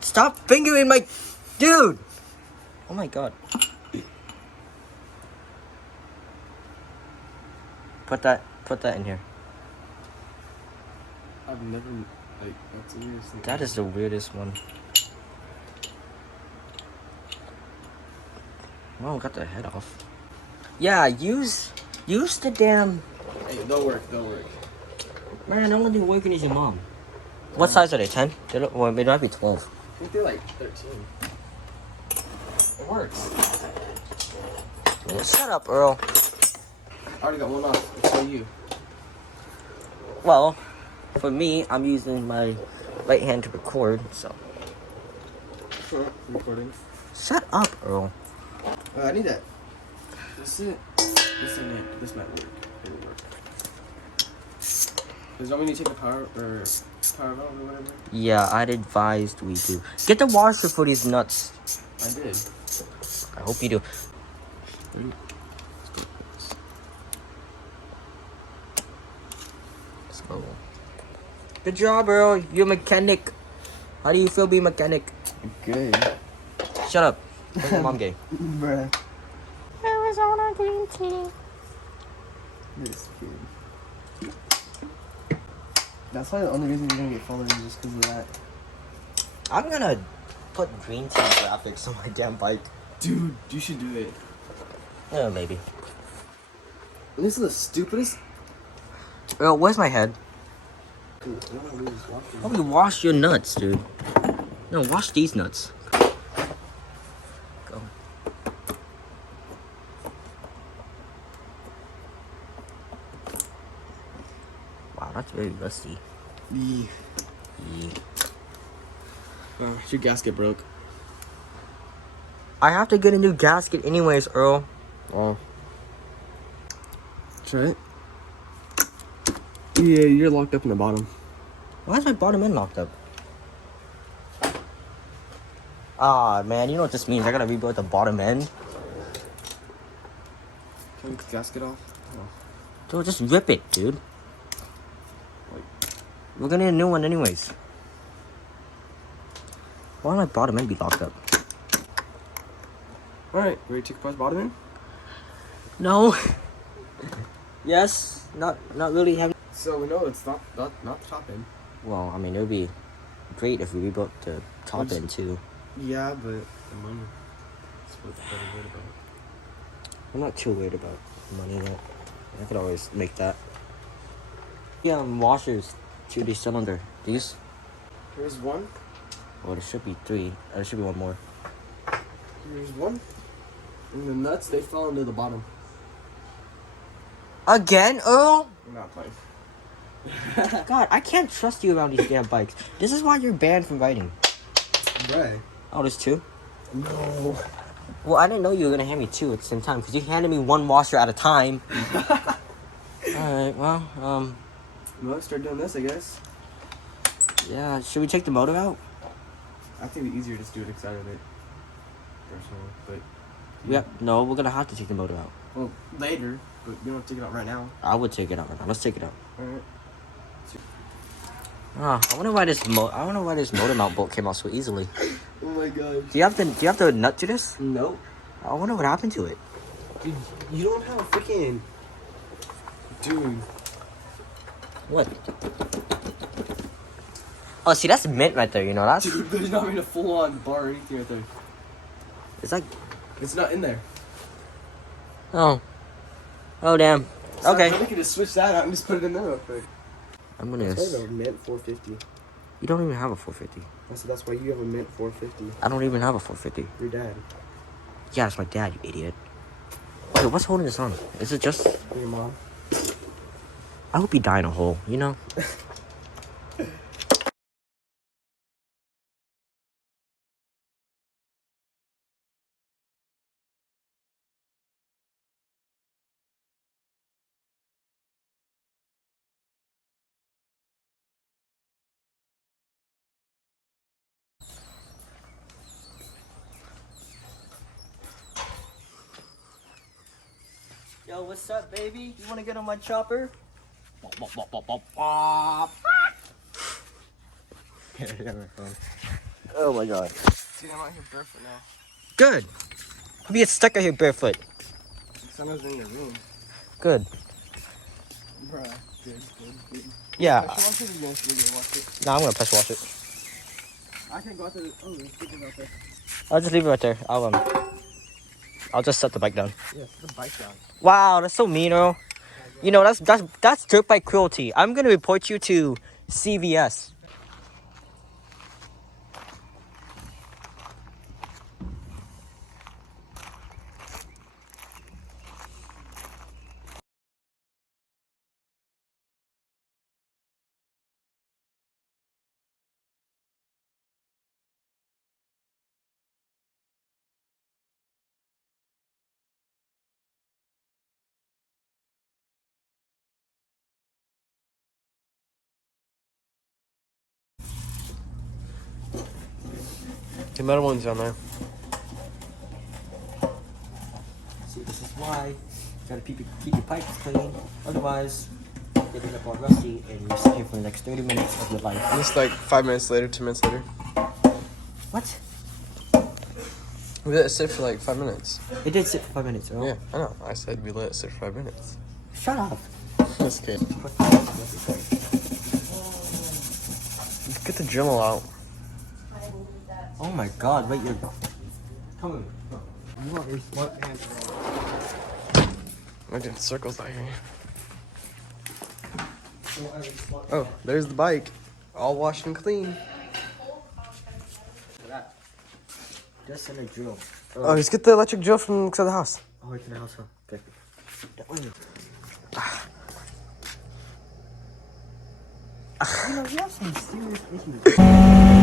Stop fingering my... Dude! Oh my god. Put that in here. I've never, like, that's the weirdest thing. That is the weirdest one. Oh, got the head off. Yeah, use the damn... Hey, they'll work. Man, the only thing working is your mom. What size are they? 10? They don't, well, they might be 12. I think they're like 13. It works. Yeah, shut up, Earl. I already got one off. It's for you. Well, for me, I'm using my right hand to record, so... Recording. Shut up, Earl. I need that. This isn't it. This might work. It'll work. Does that mean you take the power out or whatever? Yeah, I'd advised we do. Get the washer for these nuts. I did. I hope you do. Let's go. Good job, Earl. You're a mechanic. How do you feel being a mechanic? Good. Shut up. Where's your mom gay? Bruh. Arizona green tea. This kid. That's why the only reason you're gonna get followed is just because of that. I'm gonna put green tea graphics on my damn bike. Dude, you should do it. Yeah, maybe. This is the stupidest. Earl, where's my head? Dude, I don't know who this watching. Probably wash your nuts, dude. No, wash these nuts. Go. Wow, that's very rusty. Yeah. Yeah. Your gasket broke. I have to get a new gasket anyways, Earl. Oh. Try it. Yeah, you're locked up in the bottom. Why is my bottom end locked up? Ah, man, you know what this means? I gotta rebuild the bottom end. Can we get the gasket off? Oh. Dude, just rip it, dude. We're gonna need a new one anyways. Why would my bottom end be locked up? Alright, ready to take apart the bottom end? No. Yes, not really heavy. So we know it's not the top end. Well, I mean, it would be great if we rebuilt the top end too. Yeah, but the money. That's what I'm worried about. I'm not too worried about money yet. I could always make that. Yeah, washers to the cylinder. These? Here's one. Well, there should be 3. There should be one more. Here's one. And the nuts, they fell into the bottom. Again, Earl? I'm not playing. God, I can't trust you around these damn bikes. This is why you're banned from riding. Right. Oh, there's 2? No. Well, I didn't know you were gonna hand me 2 at the same time because you handed me 1 washer at a time. Alright, well, Well, start doing this, I guess. yeah, should we take the motor out? I think it'd be easier to just do it inside of it. Personally, but... Yep, no, we're gonna have to take the motor out. Well, later, but you don't have to take it out right now. I would take it out right now. Let's take it out. Alright. I wonder why this motor mount bolt came out so easily. Oh my god. Do you have the nut to this? Nope. I wonder what happened to it. Dude, you don't have a freaking... Dude. What? Oh, see, that's mint right there. You know that's. Dude, there's not even a full-on bar or anything right there. It's like. It's not in there. Oh. Oh damn. So Okay. we could just switch that out and just put it in there real quick. I'm gonna. It's a mint 450. You don't even have a 450. So that's why you have a mint 450. I don't even have a 450. Your dad. Yeah, it's my dad, you idiot. Wait, what's holding this on? Is it just? Your mom. I hope you die in a hole. You know. Yo, what's up, baby? You wanna get on my chopper? Oh my god. Dude, I'm out here barefoot now. Good. We get stuck out here barefoot. Sun's in your room. Good. Bruh. Good. Yeah. Pressure wash it or you want to wash it? Nah, I'm gonna pressure wash it. I can go out there. Oh, there's people out there. I'll just leave it right there. I'll just set the bike down. Yeah, put the bike down. Wow, that's so mean, Earl. You know, that's dirt bike cruelty. I'm gonna report you to CVS. The metal one's down there. See, this is why you gotta keep your pipes clean. Otherwise, they end up all rusty and you're stuck here for the next 30 minutes of your life. It's like 5 minutes later, 2 minutes later. What? We let it sit for like 5 minutes. It did sit for 5 minutes, Earl. Yeah, I know. I said we let it sit for 5 minutes. Shut up. Just kidding. Get the Dremel out. Oh my god, wait, you're... Come on. You want your smart hand. I'm doing circles out here. Oh, there's the bike. All washed and clean. Just in a drill. Oh, just get the electric drill from outside the house. Oh, it's in the house, huh? Okay. That one. You know, you have some serious issues.